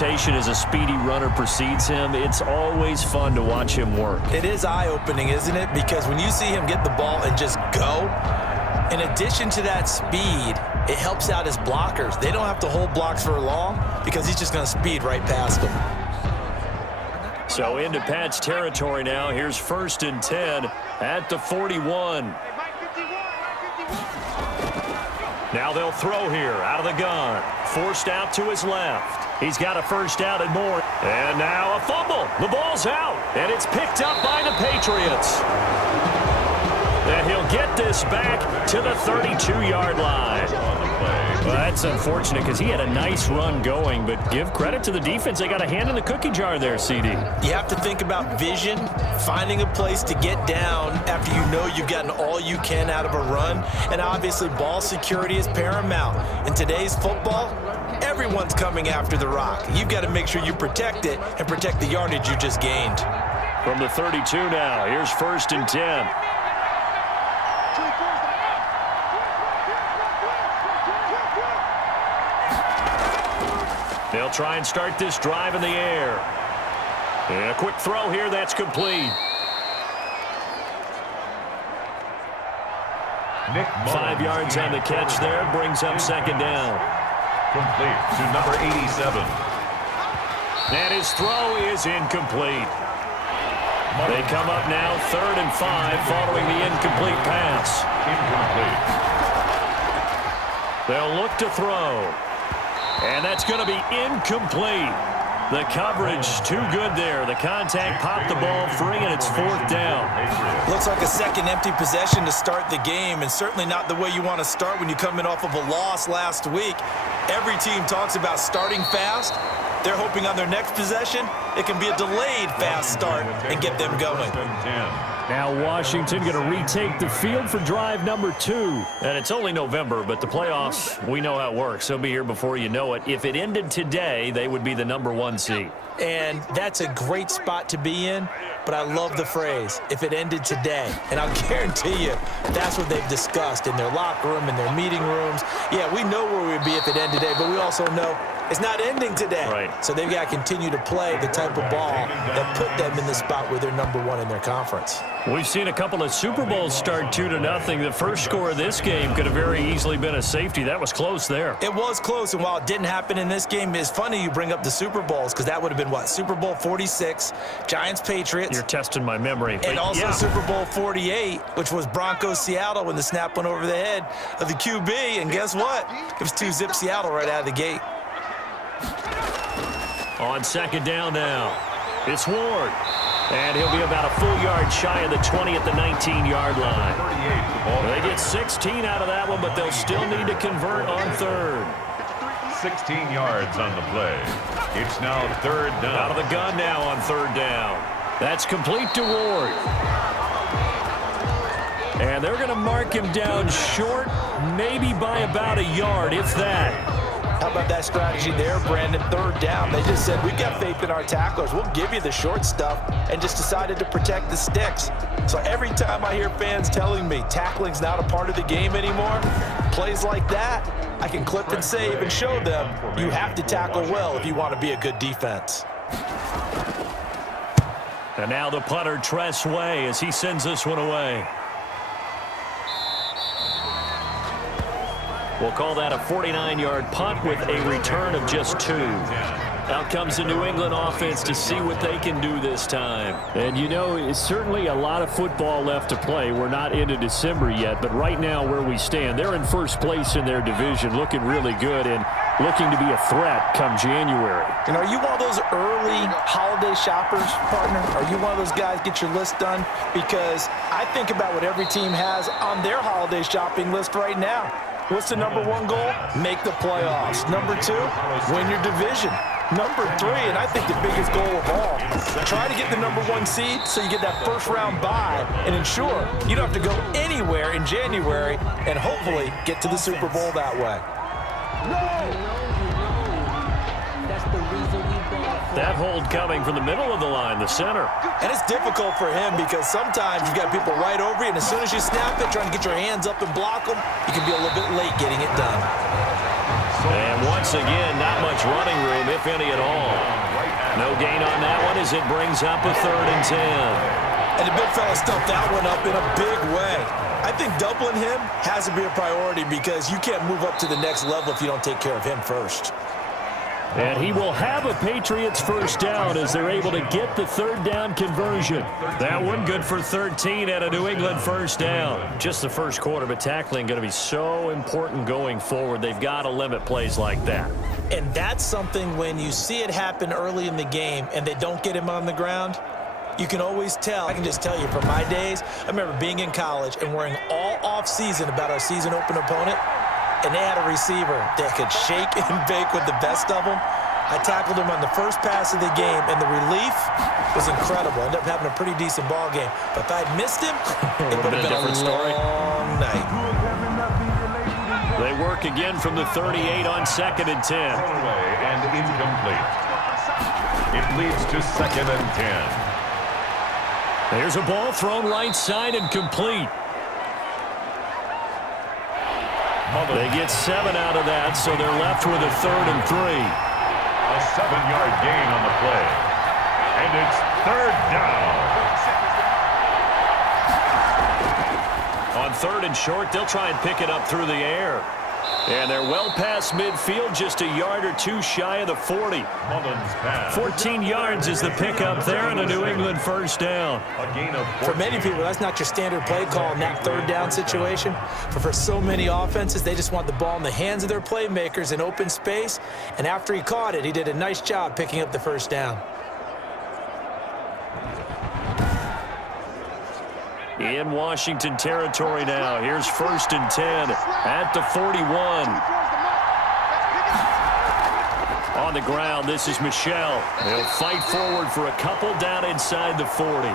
As a speedy runner precedes him, it's always fun to watch him work. It is eye-opening, isn't it? Because when you see him get the ball and just go, in addition to that speed, it helps out his blockers. They don't have to hold blocks for long because he's just going to speed right past them. So into Pat's territory now. Here's 1st and 10 at the 41. Now they'll throw here out of the gun. Forced out to his left. He's got a first down and more. And now a fumble. The ball's out. And it's picked up by the Patriots. And he'll get this back to the 32-yard line. Well, that's unfortunate because he had a nice run going, but give credit to the defense. They got a hand in the cookie jar there, CD. You have to think about vision, finding a place to get down after you know you've gotten all you can out of a run. And obviously, ball security is paramount. In today's football, everyone's coming after the rock. You've got to make sure you protect it and protect the yardage you just gained. From the 32 now, here's 1st and 10. They'll try and start this drive in the air. And a quick throw here, that's complete. 5 yards on the catch there, brings up 2nd down. Complete to number 87. And his throw is incomplete. They come up now 3rd and 5 following the incomplete pass. Incomplete. They'll look to throw. And that's going to be incomplete. The coverage too good there. The contact popped the ball free, and it's 4th down. Looks like a second empty possession to start the game, and certainly not the way you want to start when you come in off of a loss last week. Every team talks about starting fast. They're hoping on their next possession, it can be a delayed fast start and get them going. Now Washington going to retake the field for drive number 2. And it's only November, but the playoffs, we know how it works. They'll be here before you know it. If it ended today, they would be the number 1 seed. And that's a great spot to be in, but I love the phrase, if it ended today. And I'll guarantee you, that's what they've discussed in their locker room, in their meeting rooms. Yeah, we know where we'd be if it ended today, but we also know it's not ending today. Right. So they've got to continue to play the type of ball that put them in the spot where they're number 1 in their conference. We've seen a couple of Super Bowls start 2-0. The first score of this game could have very easily been a safety. That was close there. It was close, and while it didn't happen in this game, it's funny you bring up the Super Bowls because that would have been, what, Super Bowl 46, Giants-Patriots. You're testing my memory. And also yeah. Super Bowl 48, which was Broncos-Seattle when the snap went over the head of the QB. And guess what? It was 2-zip Seattle right out of the gate. On 2nd down now, it's Ward. And he'll be about a full yard shy of the 20 at the 19-yard line. They get 16 out of that one, but they'll still need to convert on 3rd. 16 yards on the play. It's now 3rd down. Out of the gun now on 3rd down. That's complete to Ward. And they're going to mark him down short, maybe by about a yard, if that. How about that strategy there, Brandon? 3rd down. They just said, we've got faith in our tacklers. We'll give you the short stuff, and just decided to protect the sticks. So every time I hear fans telling me tackling's not a part of the game anymore, plays like that, I can clip and save and show them you have to tackle well if you want to be a good defense. And now the punter, Tress Way, as he sends this one away. We'll call that a 49-yard punt with a return of just 2. Out comes the New England offense to see what they can do this time. And, you know, it's certainly a lot of football left to play. We're not into December yet, but right now where we stand, they're in first place in their division, looking really good and looking to be a threat come January. And are you one of those early holiday shoppers, partner? Are you one of those guys get your list done? Because I think about what every team has on their holiday shopping list right now. What's the number 1 goal? Make the playoffs. Number 2, win your division. Number 3, and I think the biggest goal of all, try to get the number 1 seed so you get that first-round bye and ensure you don't have to go anywhere in January and hopefully get to the Super Bowl that way. That hold coming from the middle of the line, the center. And it's difficult for him because sometimes you've got people right over you, and as soon as you snap it, trying to get your hands up and block them, you can be a little bit late getting it done. And 1 once again, not much running room, if any at all. No gain on that one as it brings up a 3rd and 10. And the big fella stuffed that one up in a big way. I think doubling him has to be a priority because you can't move up to the next level if you don't take care of him first. And he will have a Patriots first down as they're able to get the 3rd down conversion. That one good for 13 and a New England first down. Just the first quarter, but tackling going to be so important going forward. They've got to limit plays like that. And that's something when you see it happen early in the game and they don't get him on the ground, you can always tell. I can just tell you from my days, I remember being in college and worrying all off-season about our season open opponent. And they had a receiver that could shake and bake with the best of them. I tackled him on the first pass of the game, and the relief was incredible. Ended up having a pretty decent ball game. But if I'd missed him, it would have been a long night. They work again from the 38 on 2nd and 10. Away and incomplete. It leads to 2nd and 10. There's a ball thrown right side and complete. They get 7 out of that, so they're left with a 3rd and 3. A 7-yard gain on the play. And it's 3rd down. On 3rd and short, they'll try and pick it up through the air. And they're well past midfield, just a yard or 2 shy of the 40. Mullins pass. 14 yards is the pickup there and a New England first down. A gain of 14. For many people, that's not your standard play call in that 3rd down situation. But for so many offenses, they just want the ball in the hands of their playmakers in open space. And after he caught it, he did a nice job picking up the first down. In Washington territory now. Here's 1st and 10 at the 41. On the ground, this is Michel. He'll fight forward for a couple down inside the 40.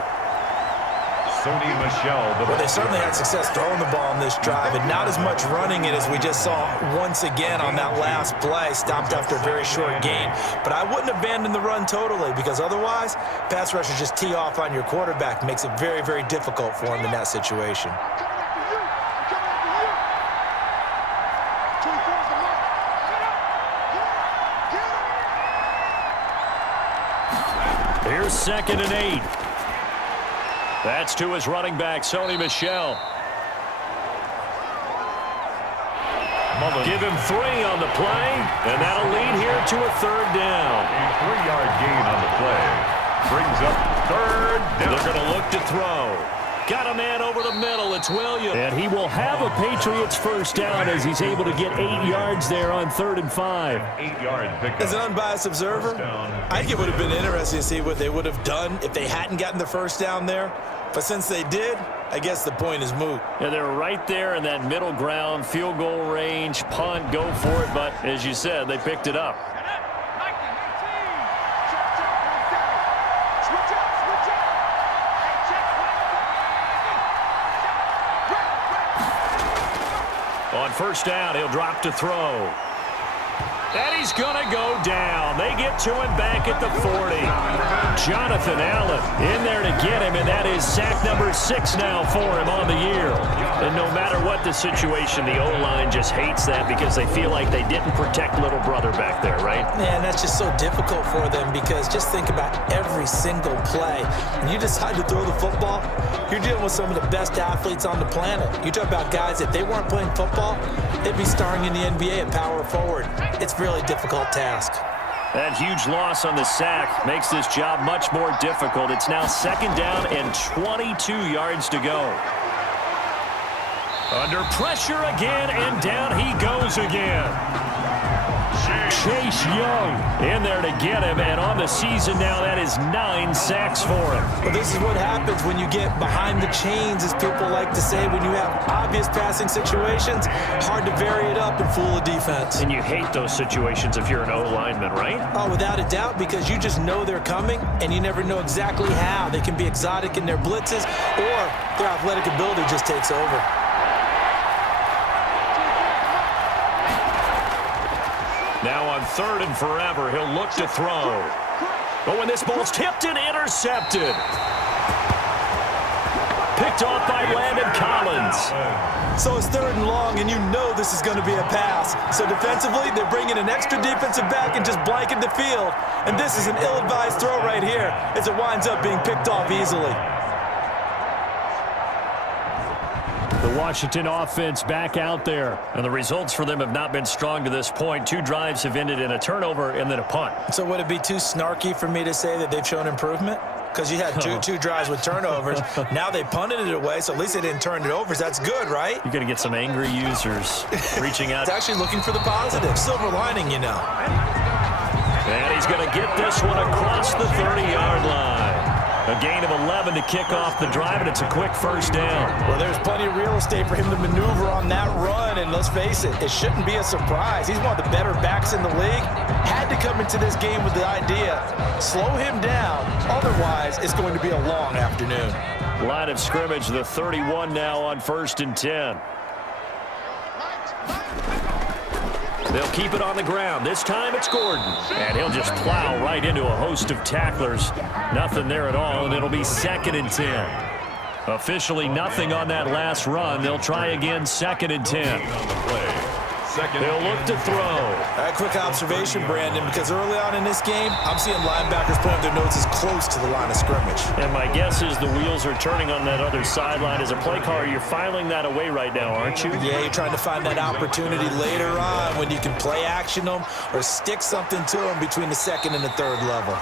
Sony Michel. Well, they certainly had success throwing the ball on this drive, and not as much running it as we just saw once again on that last play, stopped after a very short gain. But I wouldn't abandon the run totally, because otherwise, pass rushers just tee off on your quarterback. Makes it very, very difficult for him in that situation. Here's 2nd and 8. That's to his running back, Sony Michel. Give him 3 on the play, and that'll lead here to a 3rd down. A 3-yard gain on the play. Brings up 3rd down. They're going to look to throw. Got a man over the middle. It's Williams. And he will have a Patriots first down as he's able to get 8 yards there on 3rd and 5. 8-yard pickup. As an unbiased observer, I think it would have been interesting to see what they would have done if they hadn't gotten the first down there. But since they did, I guess the point is moot. Yeah, they're right there in that middle ground, field goal range, punt, go for it. But as you said, they picked it up. On 1st down, he'll drop to throw. And he's going to go down. They get to him back at the 40. Jonathan Allen in there to get him, and that is sack number 6 now for him on the year. And no matter what the situation, the O-line just hates that because they feel like they didn't protect little brother back there, right? Man, that's just so difficult for them because just think about every single play. When you decide to throw the football, you're dealing with some of the best athletes on the planet. You talk about guys, if they weren't playing football, they'd be starring in the NBA at power forward. It's a really difficult task. That huge loss on the sack makes this job much more difficult. It's now 2nd down and 22 yards to go. Under pressure again, and down he goes again. Chase Young in there to get him, and on the season now, that is 9 sacks for him. Well, this is what happens when you get behind the chains, as people like to say, when you have obvious passing situations, hard to vary it up and fool a defense. And you hate those situations if you're an O-lineman, right? Oh, without a doubt, because you just know they're coming, and you never know exactly how. They can be exotic in their blitzes, or their athletic ability just takes over. Now on 3rd and forever, he'll look to throw. But when this ball's tipped and intercepted. picked off by Landon Collins. So it's 3rd and long, and you know this is going to be a pass. So defensively, they're bringing an extra defensive back and just blanket the field. And this is an ill-advised throw right here as it winds up being picked off easily. The Washington offense back out there. And the results for them have not been strong to this point. 2 drives have ended in a turnover and then a punt. So would it be too snarky for me to say that they've shown improvement? Because you had two drives with turnovers. Now they punted it away, so at least they didn't turn it over. That's good, right? You're going to get some angry users reaching out. It's actually looking for the positive. Silver lining, you know. And he's going to get this one across the 30-yard line. A gain of 11 to kick off the drive, and it's a quick first down. Well, there's plenty of real estate for him to maneuver on that run, and let's face it, it shouldn't be a surprise. He's one of the better backs in the league. Had to come into this game with the idea, slow him down, otherwise it's going to be a long afternoon. Line of scrimmage, the 31 now on 1st and 10. They'll keep it on the ground. This time it's Gordon. And he'll just plow right into a host of tacklers. Nothing there at all, and it'll be 2nd and 10. Officially nothing on that last run. They'll try again, 2nd and 10. They'll look to throw. A quick observation, Brandon, because early on in this game, I'm seeing linebackers put up their noses close to the line of scrimmage. And my guess is the wheels are turning on that other sideline. As a play caller, you're filing that away right now, aren't you? Yeah, you're trying to find that opportunity later on when you can play action them or stick something to them between the 2nd and the 3rd level.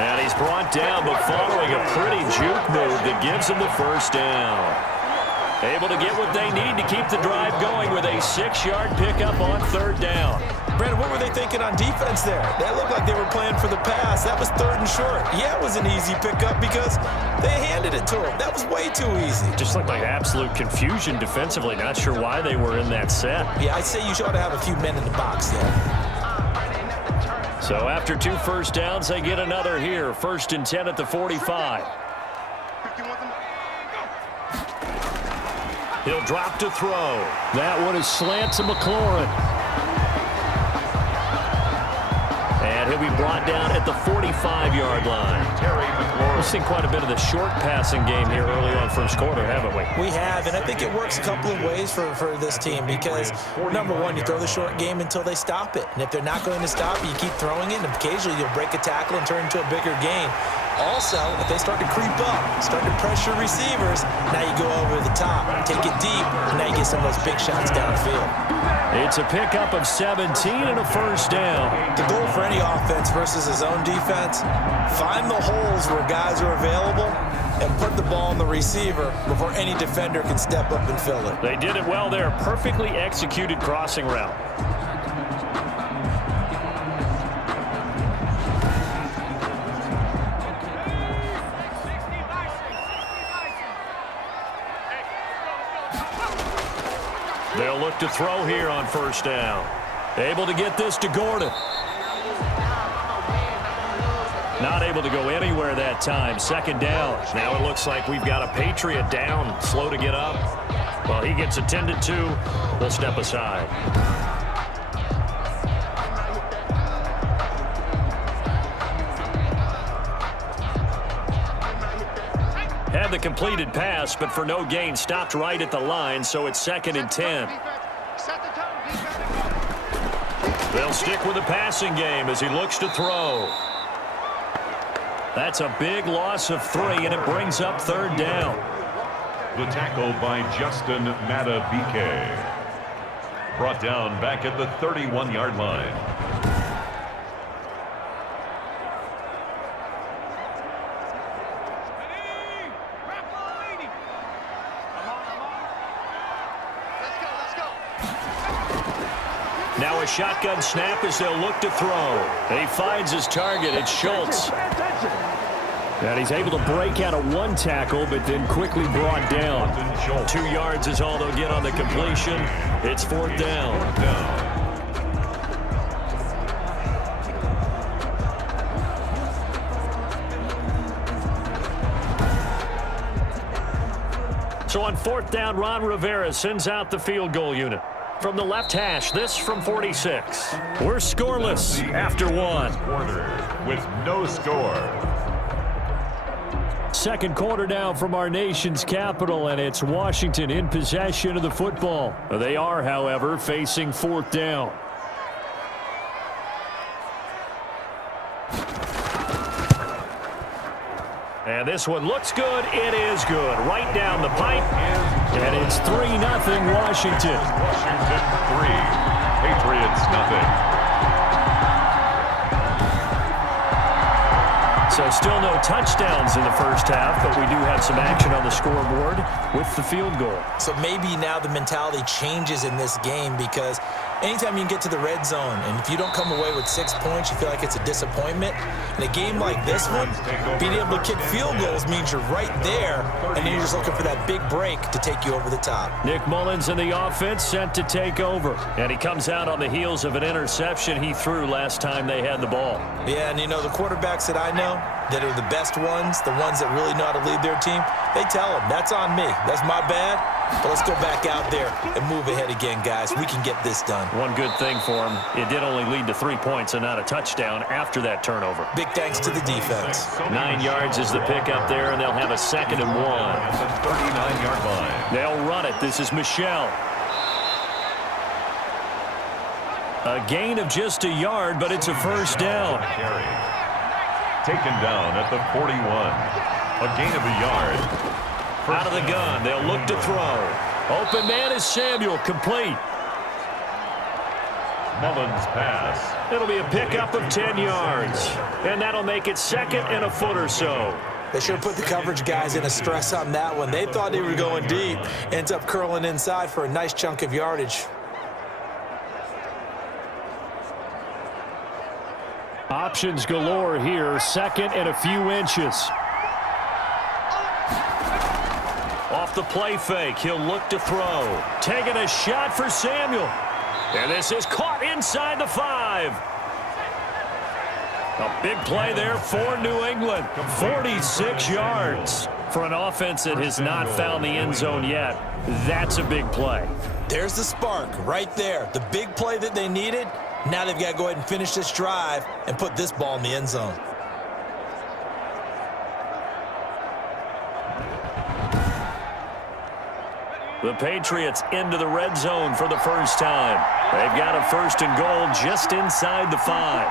And he's brought down, but following a pretty juke move that gives him the first down. Able to get what they need to keep the drive going with a 6-yard pickup on 3rd down. Brandon, what were they thinking on defense there? That looked like they were playing for the pass. That was 3rd and short. Yeah, it was an easy pickup because they handed it to him. That was way too easy. Just looked like absolute confusion defensively. Not sure why they were in that set. Yeah, I'd say you ought to have a few men in the box there. So after 2 first downs, they get another here. 1st and 10 at the 45. He'll drop to throw. That one is slant to McLaurin. And he'll be brought down at the 45-yard line. We've seen quite a bit of the short passing game here early on 1st quarter, haven't we? We have, and I think it works a couple of ways for this team because, number one, you throw the short game until they stop it. And if they're not going to stop it, you keep throwing it, and occasionally you'll break a tackle and turn into a bigger gain. Also, if they start to creep up, start to pressure receivers, now you go over the top, take it deep, and now you get some of those big shots downfield. It's a pickup of 17 and a first down. The goal for any offense versus his own defense, find the holes where guys are available and put the ball on the receiver before any defender can step up and fill it. They did it well there. Perfectly executed crossing route. They'll look to throw here on 1st down. Able to get this to Gordon. Not able to go anywhere that time. 2nd down. Now it looks like we've got a Patriot down, slow to get up. Well, he gets attended to. We'll step aside. Had the completed pass, but for no gain, stopped right at the line, so it's 2nd and 10. They'll stick with the passing game as he looks to throw. That's a big loss of 3, and it brings up 3rd down. The tackle by Justin Matabike. Brought down back at the 31-yard line. Now a shotgun snap as they'll look to throw. He finds his target. It's Schultz. And he's able to break out of 1 tackle, but then quickly brought down. 2 yards is all they'll get on the completion. It's 4th down. So on 4th down, Ron Rivera sends out the field goal unit. From the left hash, this from 46. We're scoreless after 1. Quarter with no score. Second quarter now from our nation's capital, and it's Washington in possession of the football. They are, however, facing fourth down. And this one looks good. It is good. Right down the pipe. And it's 3-0 Washington. Washington 3, Patriots nothing. So still no touchdowns in the first half, but we do have some action on the scoreboard with the field goal. So maybe now the mentality changes in this game, because anytime you can get to the red zone, and if you don't come away with 6 points, you feel like it's a disappointment. In a game like this one, being able to kick field goals means you're right there, and then you're just looking for that big break to take you over the top. Nick Mullins in the offense sent to take over. And he comes out on the heels of an interception he threw last time they had the ball. Yeah, and you know, the quarterbacks that I know that are the best ones, the ones that really know how to lead their team, they tell them, that's on me. That's my bad. But let's go back out there and move ahead again, guys. We can get this done. One good thing for him, it did only lead to 3 points and not a touchdown after that turnover. Big thanks to the defense. 9 yards is the pick up there, and they'll have a 2nd and 1. At the 39-yard line. They'll run it. This is Michel. A gain of just a yard, but it's a first down. Taken down at the 41. A gain of a yard. Out of the gun, they'll look to throw. Open man is Samuel, complete. Mullins pass. It'll be a pickup of 10 yards, and that'll make it 2nd and a foot or so. They should have put the coverage guys in a stress on that one. They thought they were going deep. Ends up curling inside for a nice chunk of yardage. Options galore here, 2nd and a few inches. Off the play fake, he'll look to throw. Taking a shot for Samuel. And this is caught inside the 5. A big play there for New England. 46 yards for an offense that has not found the end zone yet. That's a big play. There's the spark right there. The big play that they needed. Now they've got to go ahead and finish this drive and put this ball in the end zone. The Patriots into the red zone for the first time. They've got a 1st and goal just inside the 5.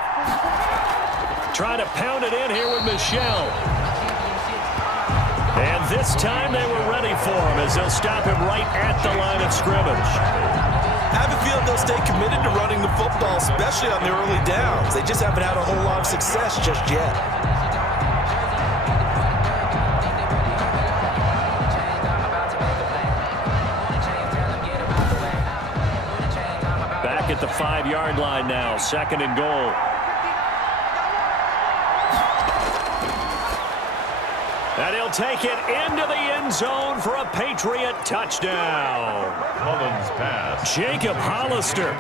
Trying to pound it in here with Michel. And this time they were ready for him as they'll stop him right at the line of scrimmage. I have a feeling they'll stay committed to running the football, especially on the early downs. They just haven't had a whole lot of success just yet. At the 5-yard line now, 2nd and goal. And he'll take it into the end zone for a Patriot touchdown. Mullins pass. Jacob Hollister,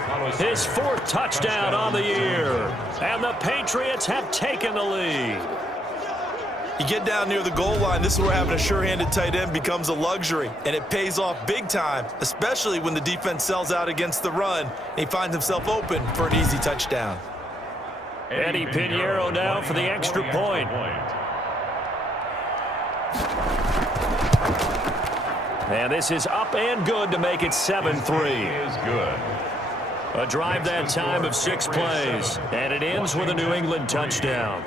his 4th touchdown on the year. And the Patriots have taken the lead. You get down near the goal line, this is where having a sure-handed tight end becomes a luxury, and it pays off big time, especially when the defense sells out against the run, and he finds himself open for an easy touchdown. Eddie Pinheiro now for the extra point. And this is up and good to make it 7-3. Is good. A drive that time of 6 plays, and it ends with a New England touchdown.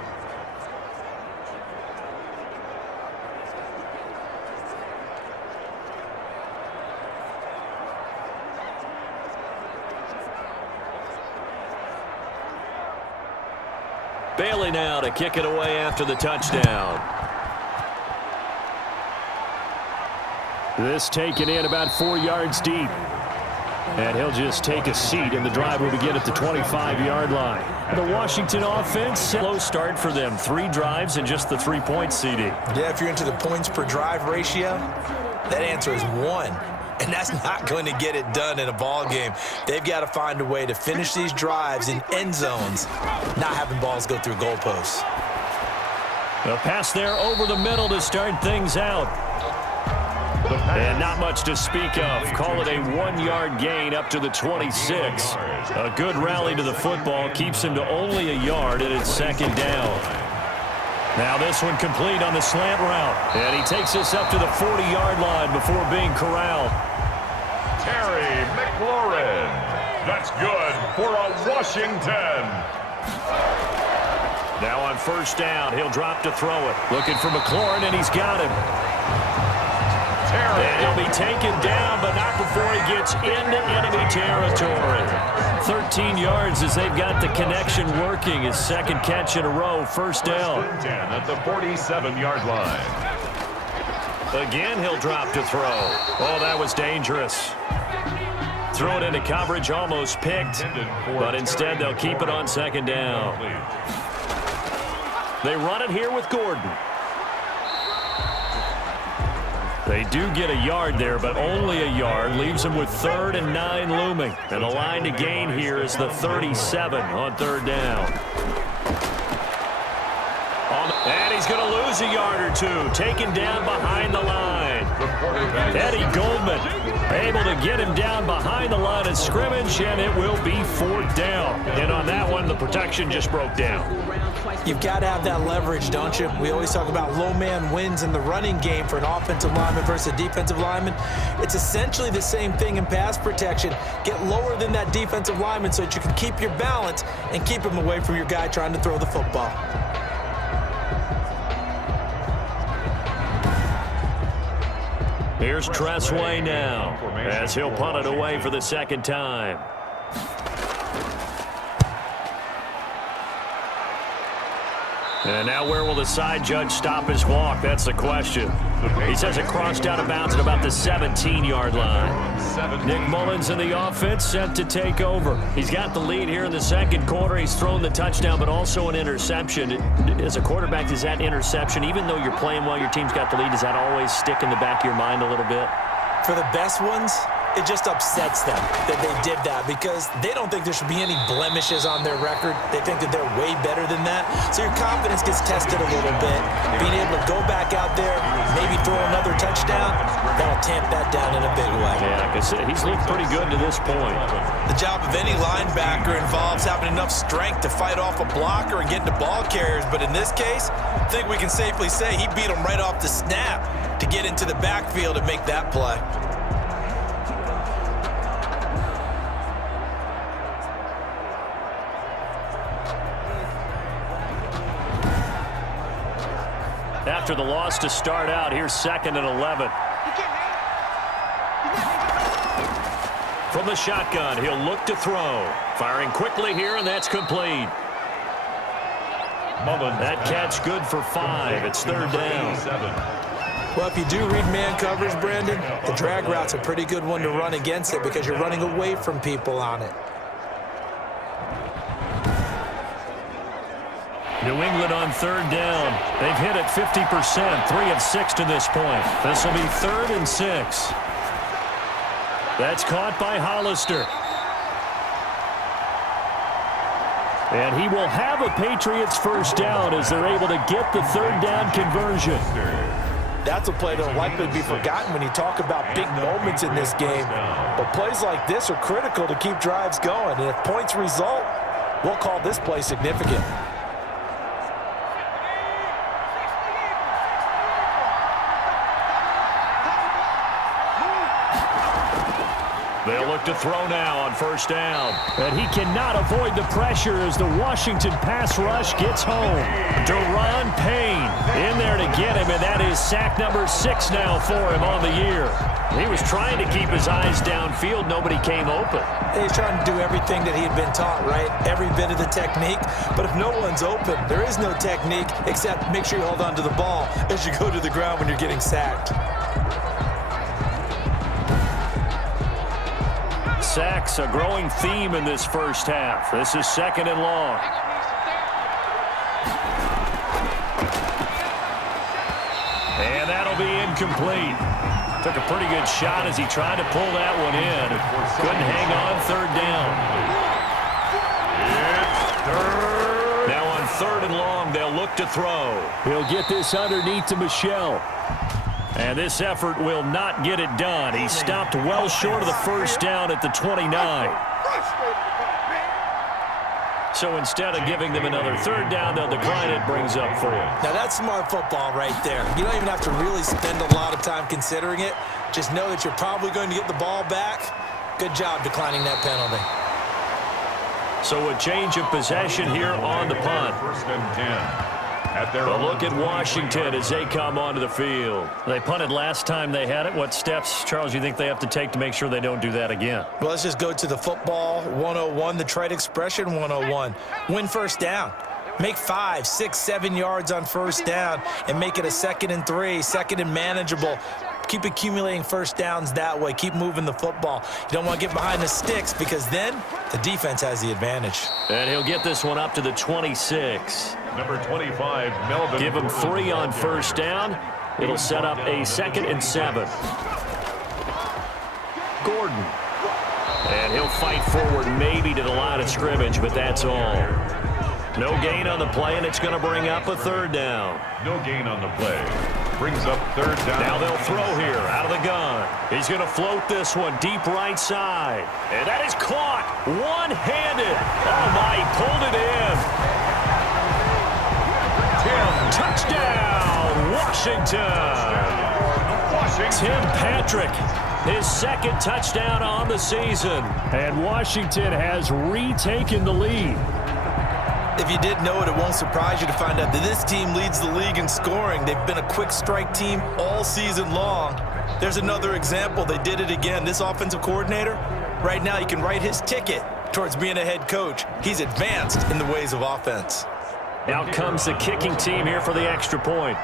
Bailey now to kick it away after the touchdown. This taken in about 4 yards deep. And he'll just take a seat, and the drive will begin at the 25-yard line. The Washington offense, slow start for them. 3 drives and just the 3 points, CD. Yeah, if you're into the points per drive ratio, that answer is 1. And that's not going to get it done in a ball game. They've got to find a way to finish these drives in end zones, not having balls go through goalposts. A pass there over the middle to start things out. And not much to speak of. Call it a 1-yard gain up to the 26. A good rally to the football keeps him to only a yard, and it's 2nd down. Now this one complete on the slant route. And he takes this up to the 40-yard line before being corralled. Terry McLaurin. That's good for a Washington. Now on first down, he'll drop to throw it. Looking for McLaurin, and he's got him. And he'll be taken down, but not before he gets into enemy territory. 13 yards as they've got the connection working. His second catch in a row, first down. 10 at the 47-yard line. Again, he'll drop to throw. Oh, that was dangerous. Throw it into coverage, almost picked, but instead they'll keep it on second down. They run it here with Gordon. They do get a yard there, but only a yard. Leaves them with 3rd and 9 looming. And the line to gain here is the 37 on third down. And he's going to lose a yard or two. Taken down behind the line. Eddie Goldman able to get him down behind the line of scrimmage, and it will be 4th down. And on that one, the protection just broke down. You've got to have that leverage, don't you? We always talk about low man wins in the running game for an offensive lineman versus a defensive lineman. It's essentially the same thing in pass protection. Get lower than that defensive lineman so that you can keep your balance and keep him away from your guy trying to throw the football. Here's Tressway now as he'll punt it away for the second time. And now where will the side judge stop his walk? That's the question. He says it crossed out of bounds at about the 17-yard line. Nick Mullins in the offense set to take over. He's got the lead here in the second quarter. He's thrown the touchdown, but also an interception. As a quarterback, does that interception, even though you're playing well, your team's got the lead, does that always stick in the back of your mind a little bit? For the best ones, it just upsets them that they did that because they don't think there should be any blemishes on their record. They think that they're way better than that. So your confidence gets tested a little bit. Being able to go back out there, maybe throw another touchdown, that'll tamp that down in a big way. Yeah, because he's looked pretty good to this point. The job of any linebacker involves having enough strength to fight off a blocker and get to ball carriers. But in this case, I think we can safely say he beat him right off the snap to get into the backfield and make that play. After the loss to start out, here's 2nd and 11. From the shotgun, he'll look to throw. Firing quickly here, and that's complete. That catch good for 5. It's 3rd down. Well, if you do read man coverage, Brandon, the drag route's a pretty good one to run against it because you're running away from people on it. New England on 3rd down. They've hit it 50%, 3 of 6 to this point. This will be 3rd and 6. That's caught by Hollister. And he will have a Patriots first down as they're able to get the 3rd down conversion. That's a play that will likely be forgotten when you talk about big moments in this game. But plays like this are critical to keep drives going. And if points result, we'll call this play significant. They'll look to throw now on first down. And he cannot avoid the pressure as the Washington pass rush gets home. Daron Payne in there to get him, and that is sack number 6 now for him on the year. He was trying to keep his eyes downfield. Nobody came open. He's trying to do everything that he had been taught, right? Every bit of the technique. But if no one's open, there is no technique except make sure you hold on to the ball as you go to the ground when you're getting sacked. Sacks, a growing theme in this first half. This is 2nd and long. And that'll be incomplete. Took a pretty good shot as he tried to pull that one in. Couldn't hang on 3rd down. Now on 3rd and long, they'll look to throw. He'll get this underneath to Michel. And this effort will not get it done. He stopped well short of the first down at the 29. So instead of giving them another third down, they'll decline it, brings up 4. Now, that's smart football right there. You don't even have to really spend a lot of time considering it. Just know that you're probably going to get the ball back. Good job declining that penalty. So a change of possession here on the punt. First and 10. At their A look at Washington as they come onto the field. They punted last time they had it. What steps, Charles, you think they have to take to make sure they don't do that again? Well, let's just go to the football 101, the trade expression 101. Win first down. Make 5, 6, 7 yards on first down and make it a 2nd and 3, 2nd and manageable. Keep accumulating first downs that way. Keep moving the football. You don't want to get behind the sticks because then the defense has the advantage. And he'll get this one up to the 26. Number 25, Melvin. Give him 3 on first down. It'll set up a 2nd and 7. Gordon. And he'll fight forward maybe to the line of scrimmage, but that's all. No gain on the play, and it's going to bring up a 3rd down. No gain on the play. Brings up 3rd down. Now they'll throw here out of the gun. He's going to float this one deep right side. And that is caught one-handed. Oh, my, he pulled it in. Touchdown, Washington. Tim Patrick, his 2nd touchdown on the season. And Washington has retaken the lead. If you didn't know it, it won't surprise you to find out that this team leads the league in scoring. They've been a quick strike team all season long. There's another example. They did it again. This offensive coordinator, right now, you can write his ticket towards being a head coach. He's advanced in the ways of offense. Out comes the kicking team here for the extra point.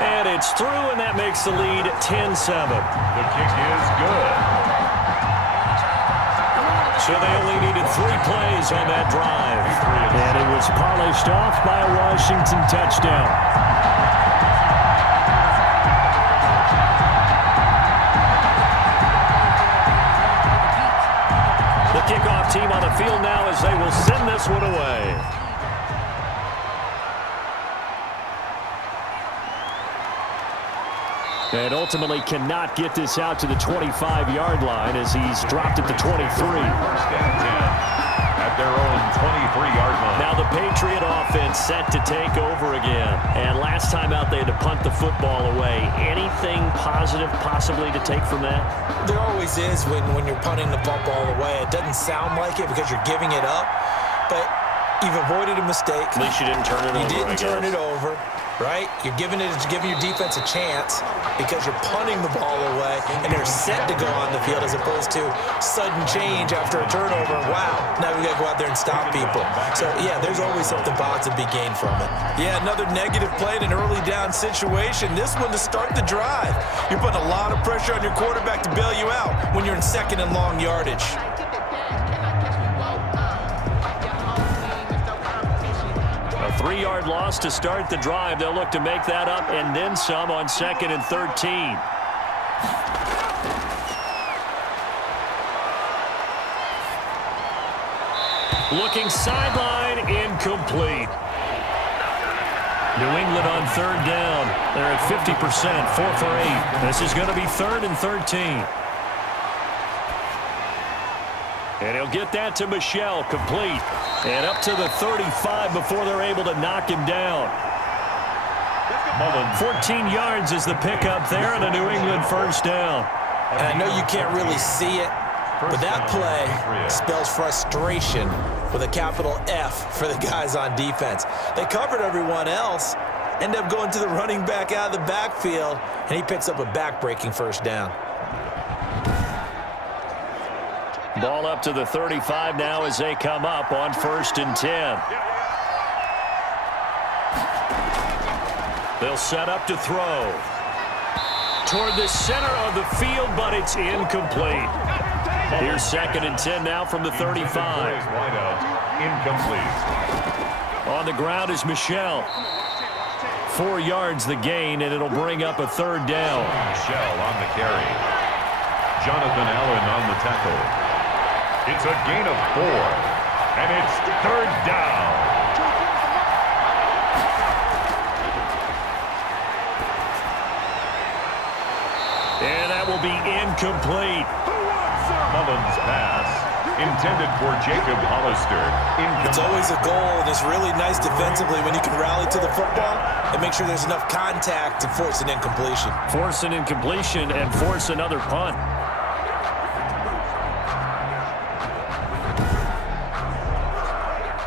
And it's through, and that makes the lead 10-7. The kick is good. So they only needed 3 plays on that drive. And it was polished off by a Washington touchdown. The kickoff team on the field now as they will send this one away. And ultimately cannot get this out to the 25-yard line as he's dropped at the 23. First and 10 at their own 23-yard line. Now the Patriot offense set to take over again. And last time out they had to punt the football away. Anything positive possibly to take from that? There always is when you're punting the football away. It doesn't sound like it because you're giving it up, but you've avoided a mistake. At least you didn't turn it over. You didn't turn it over, right? You're giving your defense a chance because you're punting the ball away and they're set to go on the field as opposed to sudden change after a turnover. Wow, now we got to go out there and stop people. So, yeah, there's always something positive to be gained from it. Yeah, another negative play in an early down situation. This one to start the drive. You're putting a lot of pressure on your quarterback to bail you out when you're in 2nd and long yardage. A 3-yard loss to start the drive. They'll look to make that up and then some on 2nd and 13. Looking sideline, incomplete. New England on 3rd down. They're at 50%, 4 for 8. This is going to be 3rd and 13. And he'll get that to Michel, complete. And up to the 35 before they're able to knock him down. 14 yards is the pickup there and a New England first down. And I know you can't really see it, but that play spells frustration with a capital F for the guys on defense. They covered everyone else, end up going to the running back out of the backfield, and he picks up a back-breaking first down. Ball up to the 35 now as they come up on 1st and 10. They'll set up to throw. Toward the center of the field, but it's incomplete. Here's 2nd and 10 now from the 35. Wide out, incomplete. On the ground is Michel. 4 yards the gain, and it'll bring up a 3rd down. Michel on the carry. Jonathan Allen on the tackle. It's a gain of 4, and it's 3rd down. And that will be incomplete. Mullins' pass, intended for Jacob Hollister. It's always a goal, and it's really nice defensively when you can rally to the football and make sure there's enough contact to force an incompletion. Force an incompletion and force another punt.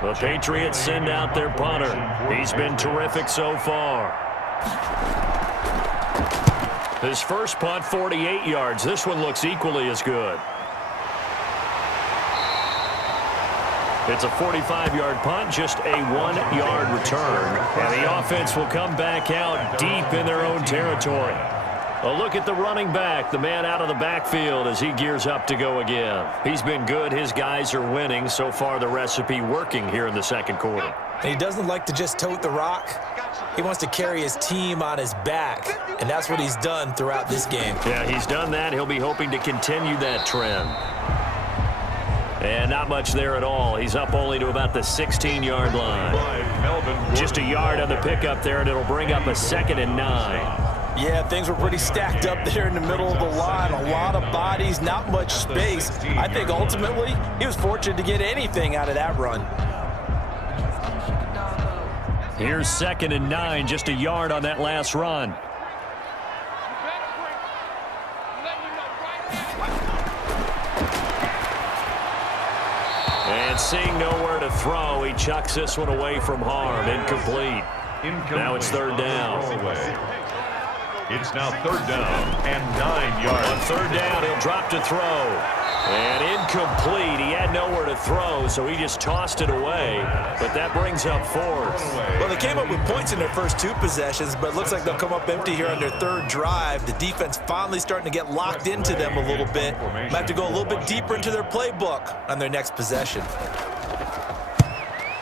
The Patriots send out their punter. He's been terrific so far. His first punt, 48 yards. This one looks equally as good. It's a 45-yard punt, just a 1-yard return. And the offense will come back out deep in their own territory. A look at the running back, the man out of the backfield as he gears up to go again. He's been good. His guys are winning. So far, the recipe working here in the second quarter. And he doesn't like to just tote the rock. He wants to carry his team on his back, and that's what he's done throughout this game. Yeah, he's done that. He'll be hoping to continue that trend. And not much there at all. He's up only to about the 16-yard line. Just a yard on the pickup there, and it'll bring up a 2nd and 9. Yeah, things were pretty stacked up there in the middle of the line. A lot of bodies, not much space. I think ultimately he was fortunate to get anything out of that run. Here's 2nd and 9, just a yard on that last run. And seeing nowhere to throw, he chucks this one away from harm. Incomplete. Now it's 3rd down. It's now 3rd down and 9 yards. On 3rd down, he'll drop to throw. And incomplete. He had nowhere to throw, so he just tossed it away. But that brings up 4th. Well, they came up with points in their first 2 possessions, but it looks like they'll come up empty here on their 3rd drive. The defense finally starting to get locked into them a little bit. Might have to go a little bit deeper into their playbook on their next possession.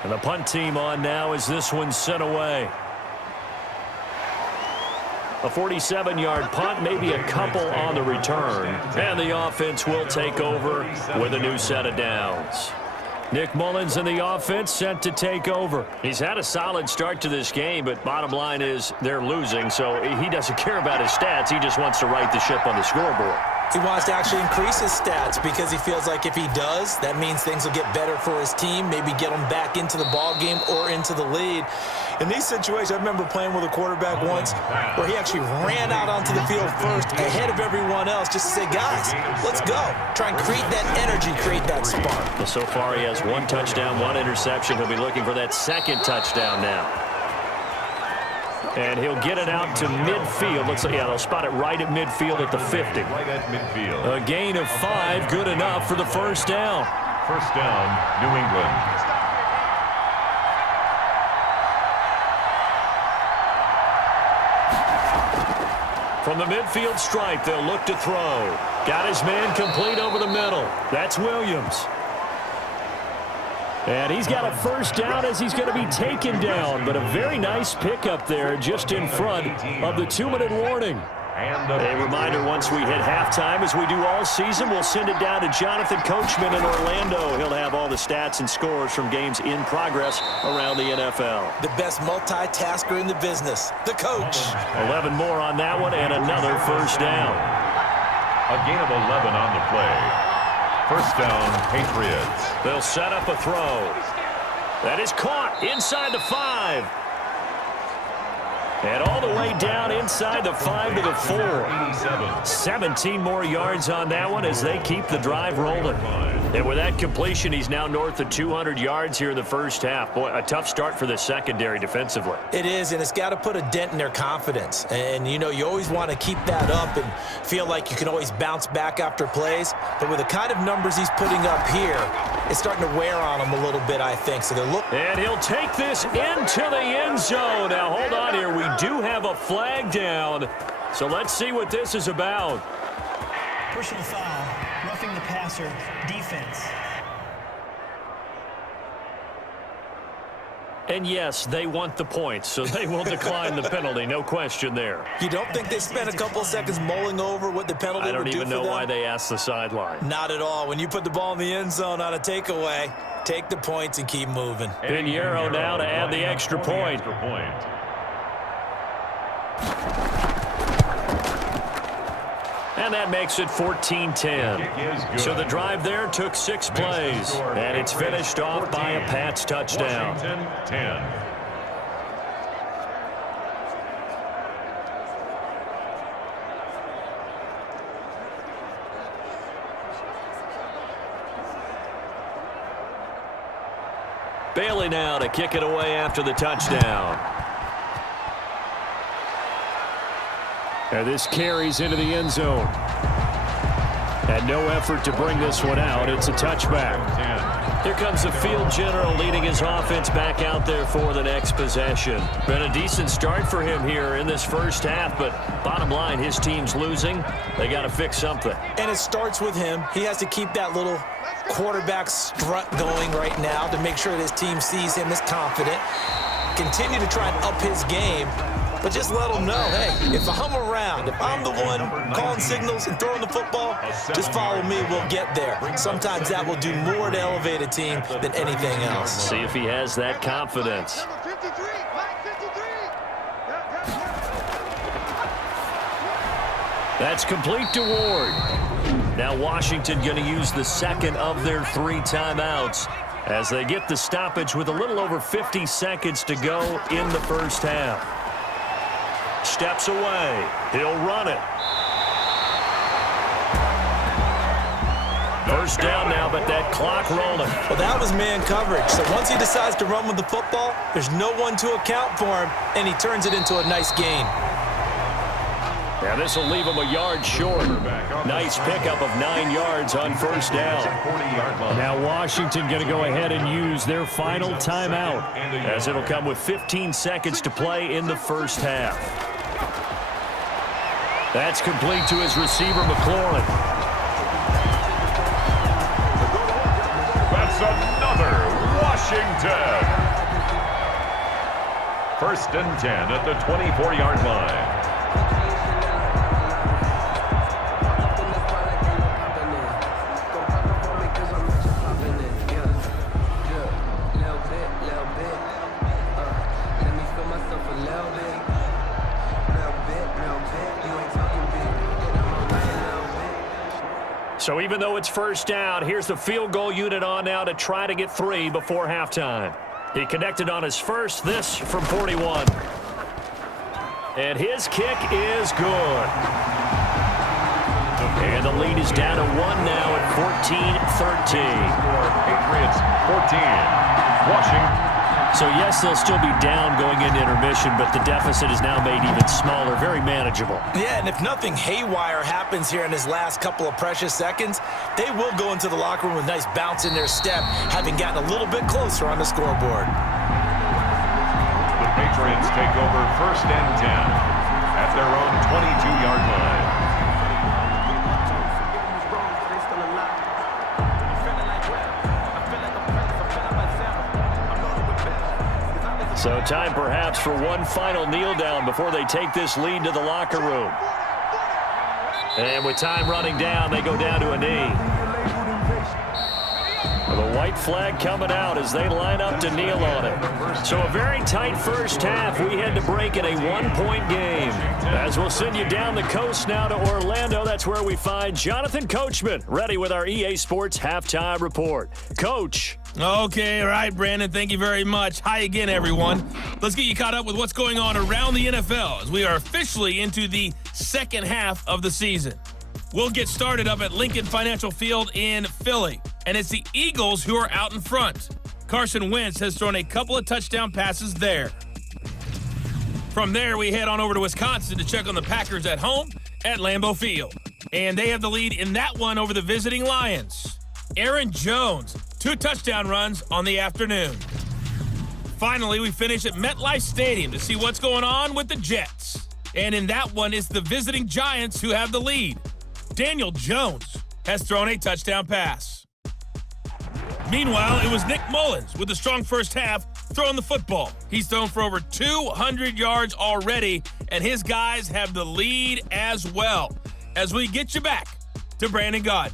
And the punt team on now as this one's sent away. A 47-yard punt, maybe a couple on the return. And the offense will take over with a new set of downs. Nick Mullins and the offense set to take over. He's had a solid start to this game, but bottom line is they're losing, so he doesn't care about his stats. He just wants to right the ship on the scoreboard. He wants to actually increase his stats because he feels like if he does, that means things will get better for his team, maybe get them back into the ball game or into the lead. In these situations, I remember playing with a quarterback once where he actually ran out onto the field first ahead of everyone else just to say, guys, let's go. Try and create that energy, create that spark. Well, so far he has 1 touchdown, 1 interception. He'll be looking for that 2nd touchdown now. And he'll get it out to midfield. Looks like, yeah, they'll spot it right at midfield at the 50. Right at midfield. A gain of 5, good enough for the 1st down. 1st down, New England. From the midfield stripe, they'll look to throw. Got his man complete over the middle. That's Williams. And he's got a 1st down as he's going to be taken down. But a very nice pickup there just in front of the 2-minute warning. A reminder, once we hit halftime, as we do all season, we'll send it down to Jonathan Coachman in Orlando. He'll have all the stats and scores from games in progress around the NFL. The best multitasker in the business, the coach. 11 more on that one and another 1st down. A gain of 11 on the play. 1st down, Patriots. They'll set up a throw. That is caught inside the 5. And all the way down inside the 5 to the 4. 17 more yards on that one as they keep the drive rolling. And with that completion, he's now north of 200 yards here in the 1st half. Boy, a tough start for the secondary defensively. It is, and it's got to put a dent in their confidence. And, you know, you always want to keep that up and feel like you can always bounce back after plays. But with the kind of numbers he's putting up here, it's starting to wear on him a little bit, I think. So they're looking. And he'll take this into the end zone. Now, hold on here. We do have a flag down. So let's see what this is about. Personal foul, roughing the passer, defense. And yes, they want the points, so they will decline the penalty. No question there. You don't think they spent a couple of seconds mulling over what the penalty would do for them? I don't even know why they asked the sideline. Not at all. When you put the ball in the end zone on a takeaway, take the points and keep moving. Pinheiro now to add the extra point. And that makes it 14-10. So the drive there took 6 plays, and it's finished off by a Pats touchdown. Washington 10. Bailey now to kick it away after the touchdown. And this carries into the end zone. And no effort to bring this one out. It's a touchback. Here comes the field general leading his offense back out there for the next possession. Been a decent start for him here in this first half, but bottom line, his team's losing. They got to fix something. And it starts with him. He has to keep that little quarterback strut going right now to make sure that his team sees him as confident. Continue to try and up his game, but just let him know, hey, if I'm around, if I'm the one calling signals and throwing the football, just follow me, we'll get there. Sometimes that will do more to elevate a team than anything else. See if he has that confidence. That's complete to Ward. Now Washington going to use the second of their 3 timeouts as they get the stoppage with a little over 50 seconds to go in the first half. Steps away. He'll run it. First down now, but that clock rolling. Well, that was man coverage. So once he decides to run with the football, there's no one to account for him, and he turns it into a nice gain. Now this will leave him a yard short. Nice pickup of 9 yards on first down. Now Washington going to go ahead and use their final timeout, as it'll come with 15 seconds to play in the first half. That's complete to his receiver, McLaurin. That's another Washington. First and 10 at the 24-yard line. So even though it's first down, here's the field goal unit on now to try to get 3 before halftime. He connected on his first, this from 41. And his kick is good. And the lead is down to 1 now at 14-13. Patriots 14. Washington. So yes, they'll still be down going into intermission, but the deficit is now made even smaller, very manageable. Yeah, and if nothing haywire happens here in his last couple of precious seconds, they will go into the locker room with a nice bounce in their step, having gotten a little bit closer on the scoreboard. The Patriots take over first and 10 at their own 22-yard line. So time perhaps for one final kneel down before they take this lead to the locker room. And with time running down, they go down to a knee. The white flag coming out as they line up to kneel on it. So a very tight first half. We head to break in a 1-point game. As we'll send you down the coast now to Orlando, that's where we find Jonathan Coachman, ready with our EA Sports Halftime Report. Coach. Okay, all right, Brandon, thank you very much. Hi again, everyone. Let's get you caught up with what's going on around the NFL as we are officially into the second half of the season. We'll get started up at Lincoln Financial Field in Philly, and it's the Eagles who are out in front. Carson Wentz has thrown a couple of touchdown passes there. From there, we head on over to Wisconsin to check on the Packers at home at Lambeau Field. And they have the lead in that one over the visiting Lions. Aaron Jones, 2 touchdown runs on the afternoon. Finally, we finish at MetLife Stadium to see what's going on with the Jets. And in that one, it's the visiting Giants who have the lead. Daniel Jones has thrown a touchdown pass. Meanwhile, it was Nick Mullins with a strong first half throwing the football. He's thrown for over 200 yards already, and his guys have the lead as well. As we get you back to Brandon Gaudin.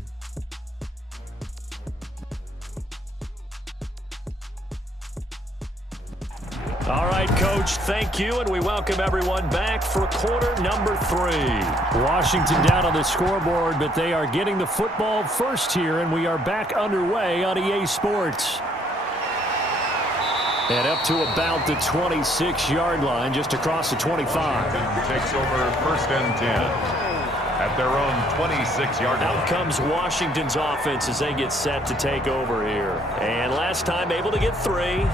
All right, Coach, thank you, and we welcome everyone back for quarter number 3. Washington down on the scoreboard, but they are getting the football first here, and we are back underway on EA Sports. And up to about the 26-yard line, just across the 25. Takes over first and 10 at their own 26-yard line. Out comes Washington's offense as they get set to take over here. And last time able to get 3.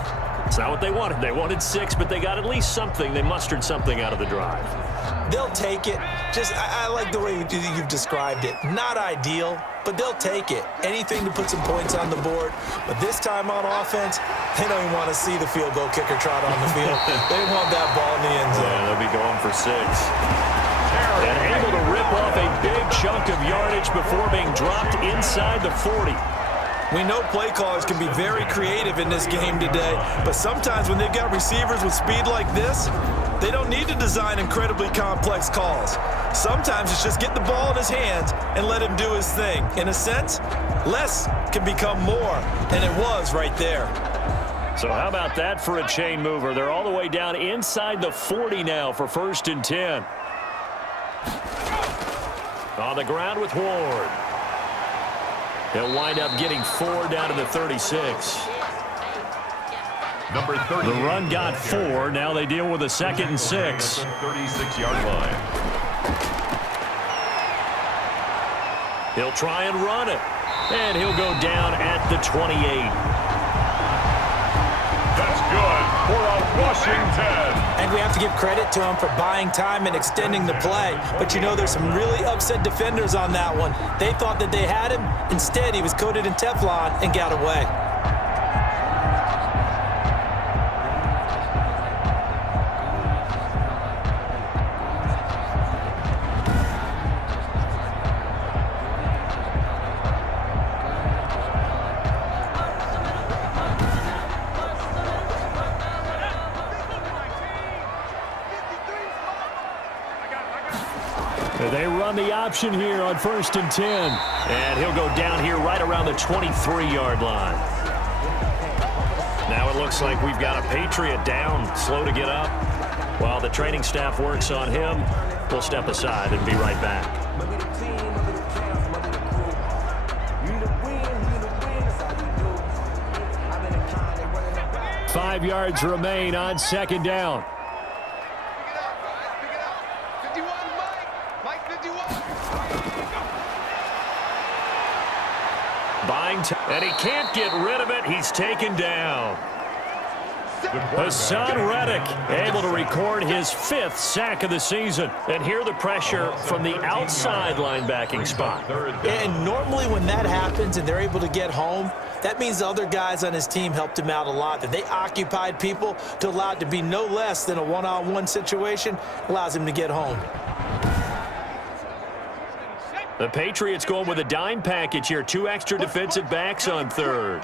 It's not what they wanted. They wanted 6, but they got at least something. They mustered something out of the drive. They'll take it. I like the way you've described it. Not ideal, but they'll take it. Anything to put some points on the board. But this time on offense, they don't even want to see the field goal kicker trot on the field. They want that ball in the end zone. Yeah, they'll be going for 6. And able to rip off a big chunk of yardage before being dropped inside the 40. We know play callers can be very creative in this game today, but sometimes when they've got receivers with speed like this, they don't need to design incredibly complex calls. Sometimes it's just get the ball in his hands and let him do his thing. In a sense, less can become more, and it was right there. So how about that for a chain mover? They're all the way down inside the 40 now for first and 10. On the ground with Ward. He'll wind up getting 4 down to the 36. Number 30. The run got 4. Now they deal with a 2nd and 6. 36-yard line. He'll try and run it. And he'll go down at the 28. That's good for a Washington. And we have to give credit to him for buying time and extending the play. But you know, there's some really upset defenders on that one. They thought that they had him. Instead, he was coated in Teflon and got away. They run the option here on first and 10. And he'll go down here right around the 23-yard line. Now it looks like we've got a Patriot down, slow to get up. While the training staff works on him, we'll step aside and be right back. 5 yards remain on second down. Buying time, and he can't get rid of it. He's taken down. Hassan Reddick able to record his 5th sack of the season. And hear the pressure from the outside linebacking spot. And normally when that happens and they're able to get home, that means the other guys on his team helped him out a lot. That they occupied people to allow it to be no less than a one-on-one situation allows him to get home. The Patriots going with a dime package here. 2 extra defensive backs on third.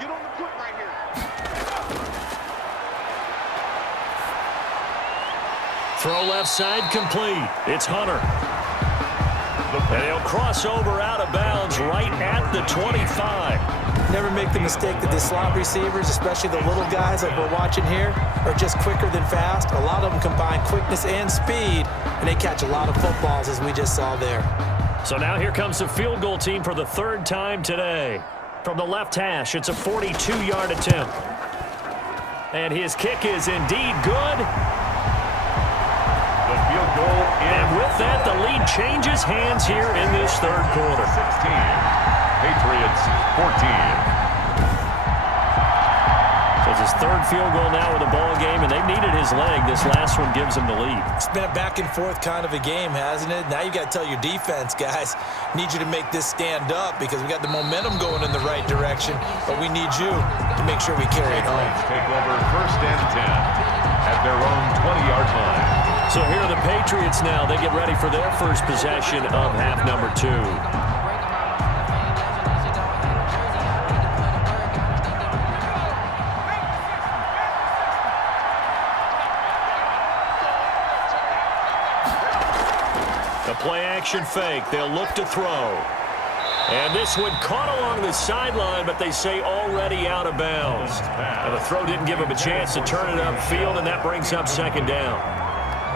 Throw left side complete. It's Hunter. And he'll cross over out of bounds right at the 25. Never make the mistake that the slot receivers, especially the little guys like we're watching here, are just quicker than fast. A lot of them combine quickness and speed, and they catch a lot of footballs, as we just saw there. So now here comes the field goal team for the 3rd time today. From the left hash, it's a 42-yard attempt. And his kick is indeed good. The field goal in. And with that, the lead changes hands here in this 3rd quarter. 16. Patriots 14. So it's his 3rd field goal now with the ball game, and they've needed his leg. This last one gives him the lead. It's been a back-and-forth kind of a game, hasn't it? Now you got to tell your defense, guys, need you to make this stand up because we got the momentum going in the right direction, but we need you to make sure we carry it home. Take over first and 10 at their own 20-yard line. So here are the Patriots now. They get ready for their first possession of half number 2. Play action fake. They'll look to throw. And this one caught along the sideline, but they say already out of bounds. And the throw didn't give him a chance to turn it upfield, and that brings up second down.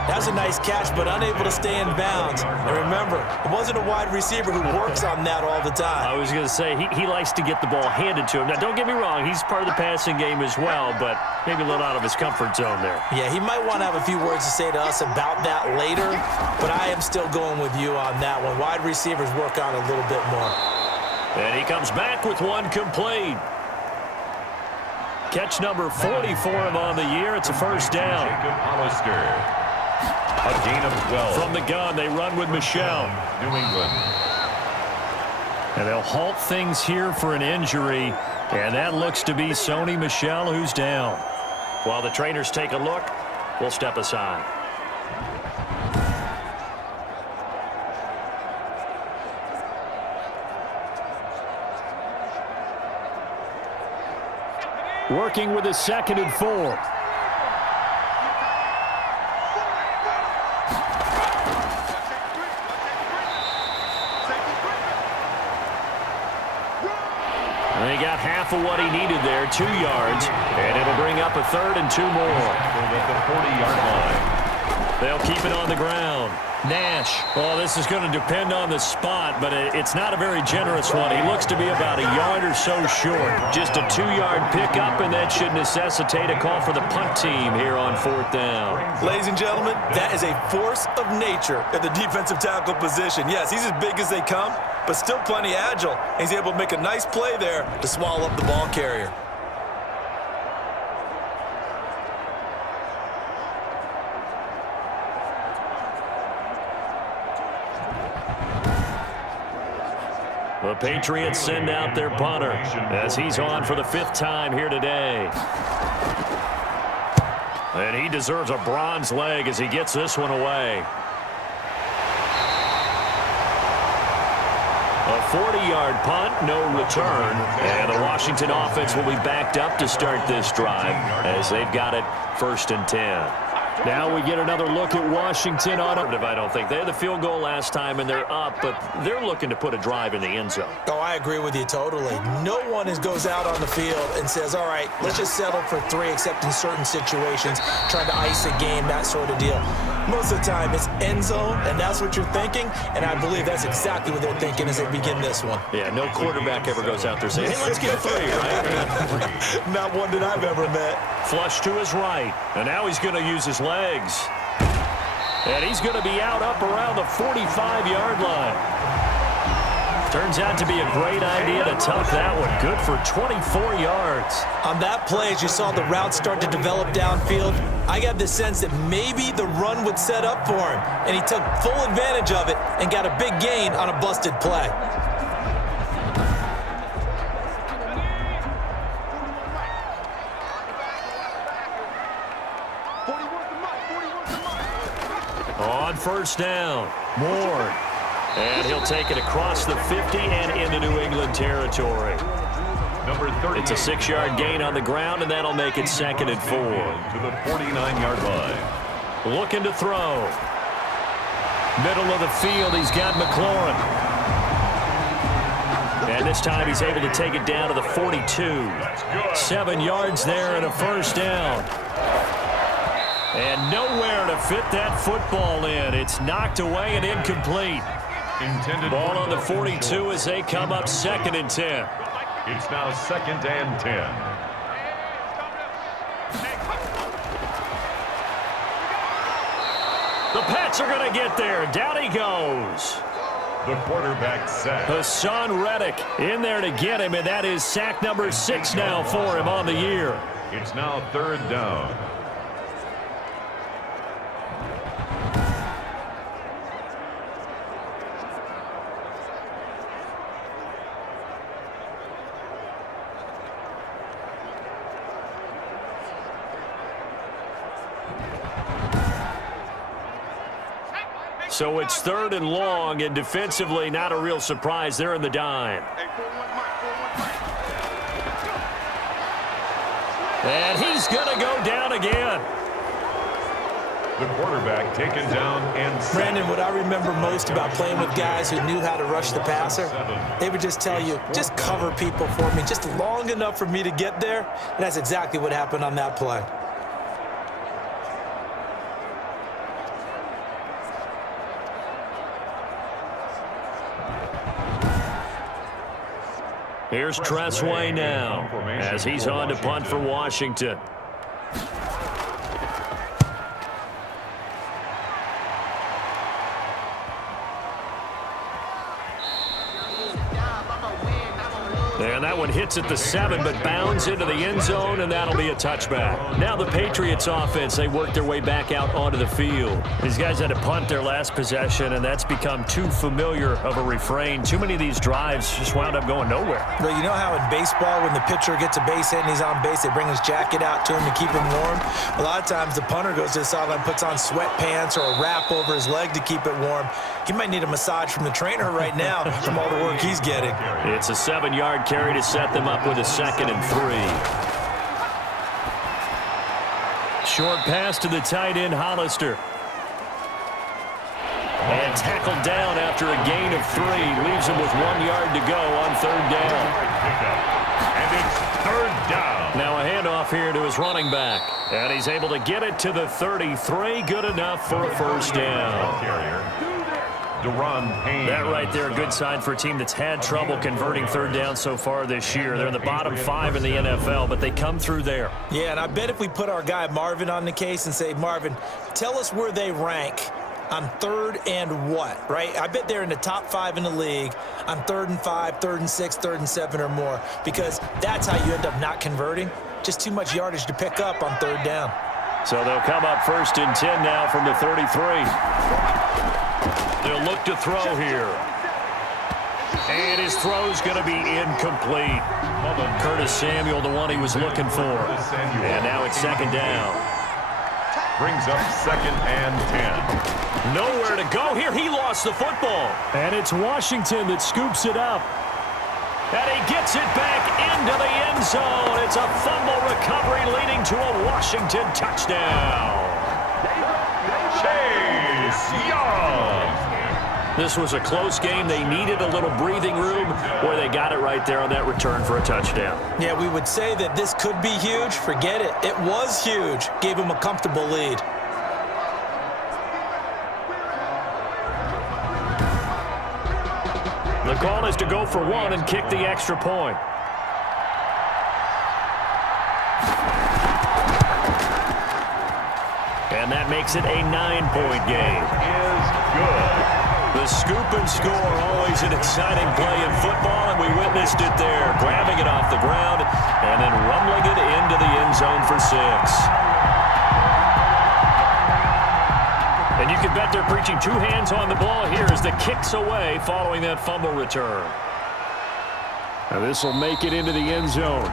That's a nice catch, but unable to stay in bounds. And remember, it wasn't a wide receiver who works on that all the time. I was going to say, he likes to get the ball handed to him. Now, don't get me wrong, he's part of the passing game as well, but maybe a little out of his comfort zone there. Yeah, he might want to have a few words to say to us about that later, but I am still going with you on that one. Wide receivers work on a little bit more. And he comes back with one complete. Catch number 40 for him on the year. It's a first down. Jacob Hollister. A gain of 12. From the gun, they run with Michel. New England. And they'll halt things here for an injury, and that looks to be Sony Michel, who's down. While the trainers take a look, we'll step aside. Working with a 2nd and 4. And he got half of what he needed there, 2 yards, and it'll bring up a 3rd and 2 more. At the 40-yard line. They'll keep it on the ground. Nash. Well, this is going to depend on the spot, but it's not a very generous one. He looks to be about a yard or so short. Just a 2-yard pickup, and that should necessitate a call for the punt team here on 4th down. Ladies and gentlemen, that is a force of nature at the defensive tackle position. Yes, he's as big as they come, but still plenty agile. He's able to make a nice play there to swallow up the ball carrier. The Patriots send out their punter as he's on for the 5th time here today. And he deserves a bronze leg as he gets this one away. A 40-yard punt, no return. And the Washington offense will be backed up to start this drive as they've got it 1st and 10. Now we get another look at Washington on it. I don't think they had the field goal last time and they're up, but they're looking to put a drive in the end zone. Oh, I agree with you totally. No one goes out on the field and says, all right, let's just settle for 3, except in certain situations, trying to ice a game, that sort of deal. Most of the time, it's end zone, and that's what you're thinking, and I believe that's exactly what they're thinking as they begin this one. Yeah, no quarterback ever goes out there saying, hey, let's get 3, right? Not one that I've ever met. Flush to his right, and now he's going to use his legs. And he's going to be out up around the 45-yard line. Turns out to be a great idea to tuck that one. Good for 24 yards. On that play, as you saw the route start to develop downfield, I got the sense that maybe the run would set up for him, and he took full advantage of it and got a big gain on a busted play. On 1st down, Ward. And he'll take it across the 50 and into New England territory. Number 30. It's a 6-yard gain on the ground, and that'll make it 2nd and 4. To the 49-yard line. Looking to throw. Middle of the field, he's got McLaurin. And this time he's able to take it down to the 42. 7 yards there and a 1st down. And nowhere to fit that football in. It's knocked away and incomplete. Ball on the 42 as they come up 2nd and 10. It's now 2nd and 10. The Pats are going to get there. Down he goes. The quarterback sack. Hassan Reddick in there to get him, and that is sack number 6 now for him on the year. It's now 3rd down. So it's 3rd and long, and defensively not a real surprise. They're in the dime. And he's going to go down again. The quarterback taken down and sacked. Brandon, what I remember most about playing with guys who knew how to rush the passer, they would just tell you, just cover people for me, just long enough for me to get there. And that's exactly what happened on that play. Here's Tressway now as he's on to punt for Washington. And that one hits at the 7, but bounds into the end zone, and that'll be a touchback. Now the Patriots offense, they work their way back out onto the field. These guys had to punt their last possession, and that's become too familiar of a refrain. Too many of these drives just wound up going nowhere. Well, you know how in baseball, when the pitcher gets a base hit and he's on base, they bring his jacket out to him to keep him warm? A lot of times the punter goes to the sideline, puts on sweatpants or a wrap over his leg to keep it warm. He might need a massage from the trainer right now from all the work he's getting. It's a 7-yard carry to set them up with a 2nd and 3. Short pass to the tight end, Hollister. And tackled down after a gain of 3. Leaves him with 1 yard to go on 3rd down. And it's 3rd down. Now a handoff here to his running back. And he's able to get it to the 33. Good enough for a 1st down. Carrier. Deron Payne. That right there, a good sign for a team that's had trouble converting 3rd down so far this year. They're in the bottom 5 in the NFL, but they come through there. Yeah, and I bet if we put our guy Marvin on the case and say, Marvin, tell us where they rank on 3rd and what, right? I bet they're in the top 5 in the league on 3rd and 5, 3rd and 6, 3rd and 7 or more, because that's how you end up not converting. Just too much yardage to pick up on 3rd down. So they'll come up 1st and 10 now from the 33. They'll look to throw here. And his throw's going to be incomplete. Curtis Samuel, the one he was looking for. And now it's 2nd down. Brings up 2nd and 10. Nowhere to go here. He lost the football. And it's Washington that scoops it up. And he gets it back into the end zone. It's a fumble recovery leading to a Washington touchdown. Chase Young. This was a close game. They needed a little breathing room, where they got it right there on that return for a touchdown. Yeah, we would say that this could be huge. Forget it. It was huge. Gave him a comfortable lead. The call is to go for 1 and kick the extra point. And that makes it a 9-point game. Is good. The scoop and score, always an exciting play in football, and we witnessed it there. Grabbing it off the ground and then rumbling it into the end zone for 6. And you can bet they're preaching 2 hands on the ball here as the kick's away following that fumble return. Now this will make it into the end zone.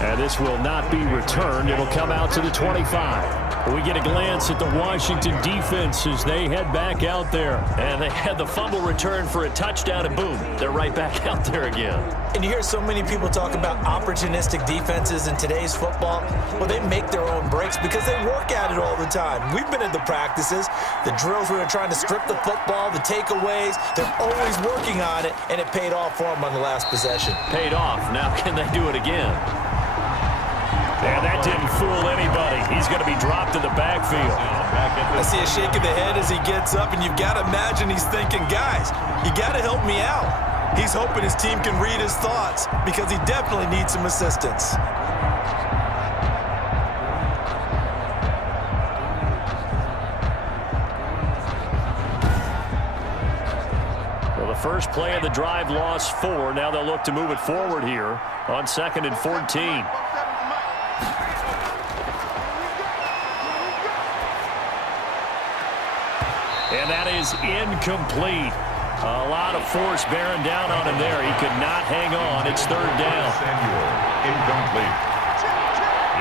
And this will not be returned. It'll come out to the 25. We get a glance at the Washington defense as they head back out there. And they had the fumble return for a touchdown, and boom, they're right back out there again. And you hear so many people talk about opportunistic defenses in today's football. Well, they make their own breaks because they work at it all the time. We've been at the practices, the drills where they're trying to strip the football, the takeaways. They're always working on it, and it paid off for them on the last possession. Paid off. Now can they do it again? And that didn't fool anybody. He's going to be dropped in the backfield. I see a shake of the head as he gets up, and you've got to imagine he's thinking, guys, you got to help me out. He's hoping his team can read his thoughts because he definitely needs some assistance. Well, the first play of the drive lost 4. Now they'll look to move it forward here on 2nd and 14. And that is incomplete. A lot of force bearing down on him there. He could not hang on. It's 3rd down. Samuel, incomplete.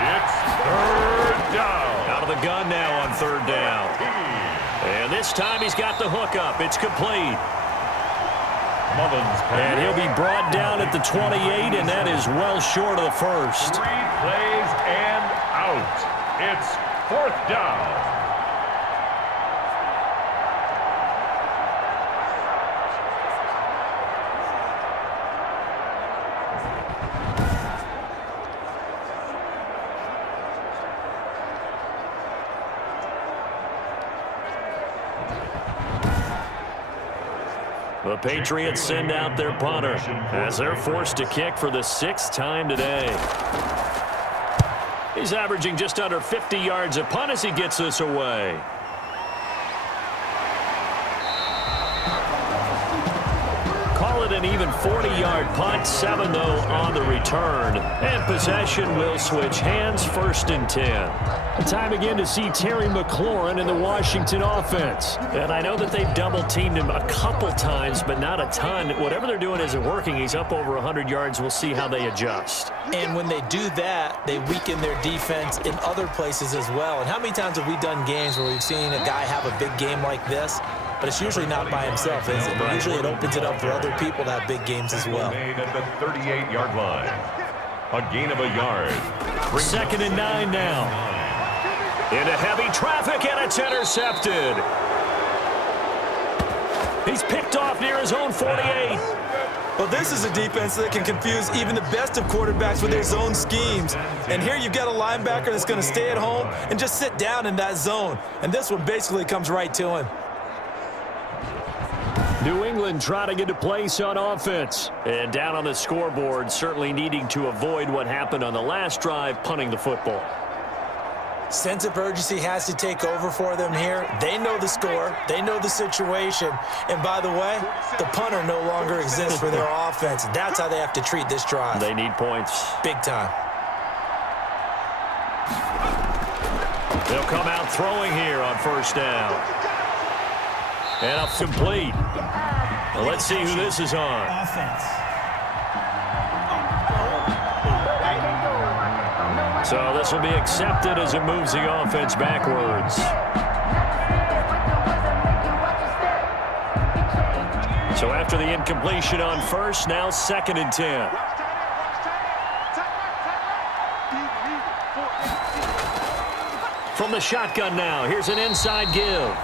It's 3rd down. Out of the gun now on 3rd down. And this time he's got the hook up. It's complete. Mullins. And he'll be brought down at the 28, and that is well short of the first. 3 plays and out. It's 4th down. The Patriots send out their punter as they're forced to kick for the 6th time today. He's averaging just under 50 yards a punt as he gets this away. Call it an even 40-yard punt, 7 though on the return. And possession will switch hands, 1st and 10. Time again to see Terry McLaurin in the Washington offense. And I know that they've double-teamed him a couple times, but not a ton. Whatever they're doing isn't working. He's up over 100 yards. We'll see how they adjust. And when they do that, they weaken their defense in other places as well. And how many times have we done games where we've seen a guy have a big game like this? But it's usually not by himself, is it? Right. Usually it opens it up for other people to have big games as well. Made at the 38-yard line. A gain of a yard. 2nd and 9 now. Into heavy traffic, and it's intercepted. He's picked off near his own 48. Well, this is a defense that can confuse even the best of quarterbacks with their zone schemes. And here you've got a linebacker that's going to stay at home and just sit down in that zone. And this one basically comes right to him. New England trying to get a place on offense. And down on the scoreboard, certainly needing to avoid what happened on the last drive, punting the football. Sense of urgency has to take over for them here. They know the score. They know the situation. And by the way, the punter no longer exists for their offense. That's how they have to treat this drive. They need points. Big time. They'll come out throwing here on 1st down. And up complete. Well, let's see who this is on. Offense. So this will be accepted as it moves the offense backwards. So after the incompletion on 1st, now 2nd and 10. From the shotgun now, here's an inside give.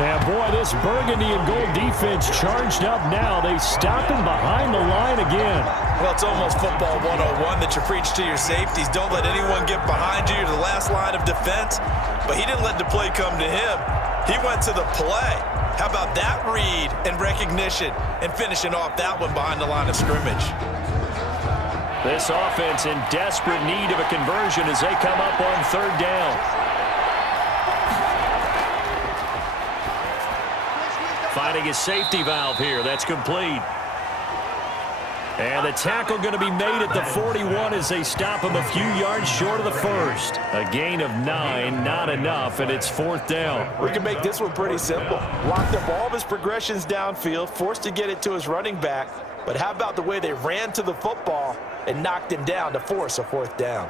And boy, this burgundy and gold defense charged up now. They stop him behind the line again. Well, it's almost football 101 that you preach to your safeties. Don't let anyone get behind you. You're the last line of defense. But he didn't let the play come to him. He went to the play. How about that read and recognition and finishing off that one behind the line of scrimmage? This offense in desperate need of a conversion as they come up on 3rd down. Finding his safety valve here. That's complete. And the tackle going to be made at the 41 as they stop him a few yards short of the 1st. A gain of 9, not enough, and it's 4th down. We can make this one pretty simple. Locked up all of his progressions downfield, forced to get it to his running back. But how about the way they ran to the football and knocked him down to force a 4th down?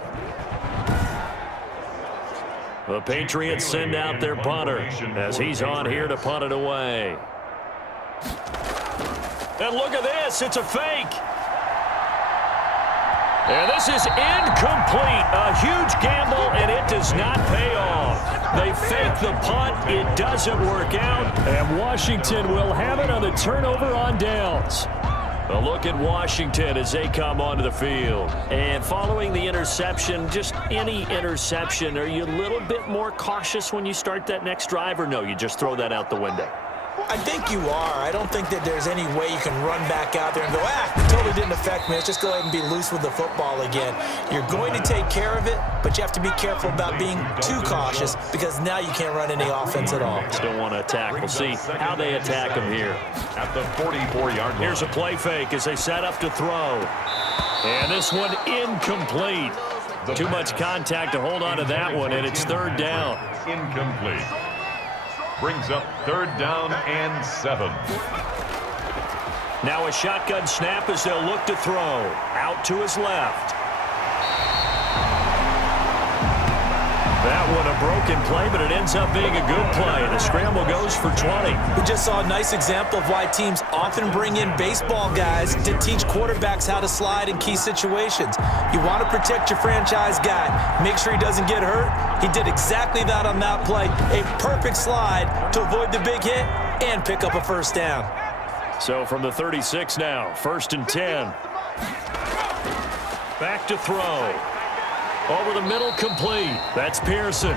The Patriots send out their punter as he's on here to punt it away. And look at this, it's a fake. And this is incomplete. A huge gamble, and it does not pay off. They fake the punt. It doesn't work out. And Washington will have it on the turnover on downs. A look at Washington as they come onto the field. And following the interception, just any interception, are you a little bit more cautious when you start that next drive, or no, you just throw that out the window? I think you are. I don't think that there's any way you can run back out there and go, it totally didn't affect me. Let's just go ahead and be loose with the football again. You're going to take care of it, but you have to be careful about being too cautious because now you can't run any offense at all. Still want to attack. We'll see how they attack him here. At the 44-yard line. Here's a play fake as they set up to throw. And this one incomplete. Too much contact to hold on to that one, and it's 3rd down. Incomplete. Brings up 3rd down and 7. Now a shotgun snap as they'll look to throw. Out to his left. That one a broken play, but it ends up being a good play. The scramble goes for 20. We just saw a nice example of why teams often bring in baseball guys to teach quarterbacks how to slide in key situations. You want to protect your franchise guy. Make sure he doesn't get hurt. He did exactly that on that play. A perfect slide to avoid the big hit and pick up a first down. So from the 36 now, 1st and 10. Back to throw. Over the middle, complete. That's Pearson.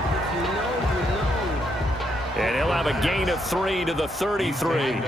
And he'll have a gain of 3 to the 33.